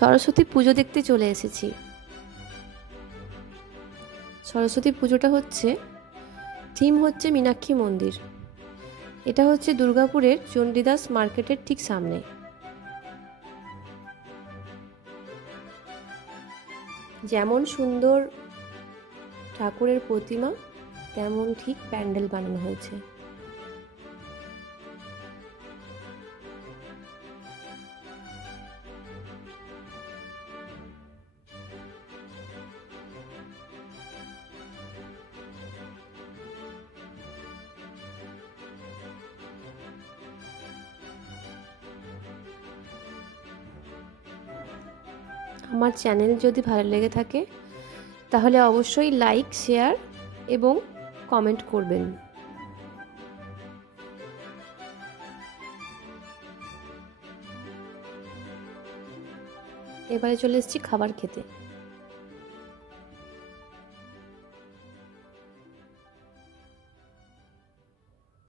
সরস্বতী পুজো দেখতে চলে এসেছি। সরস্বতী পুজোটা থিম হচ্ছে মীনাক্ষী মন্দির। এটা হচ্ছে দুর্গাপুরের চণ্ডীদাস মার্কেটের ঠিক সামনে। যেমন সুন্দর ঠাকুরের প্রতিমা, তেমন ঠিক প্যান্ডেল বানানো হয়েছে। আমার চ্যানেল যদি ভালো লেগে থাকে তাহলে অবশ্যই লাইক, শেয়ার এবং কমেন্ট করবেন। এবারে চলে এসেছি খাবার খেতে।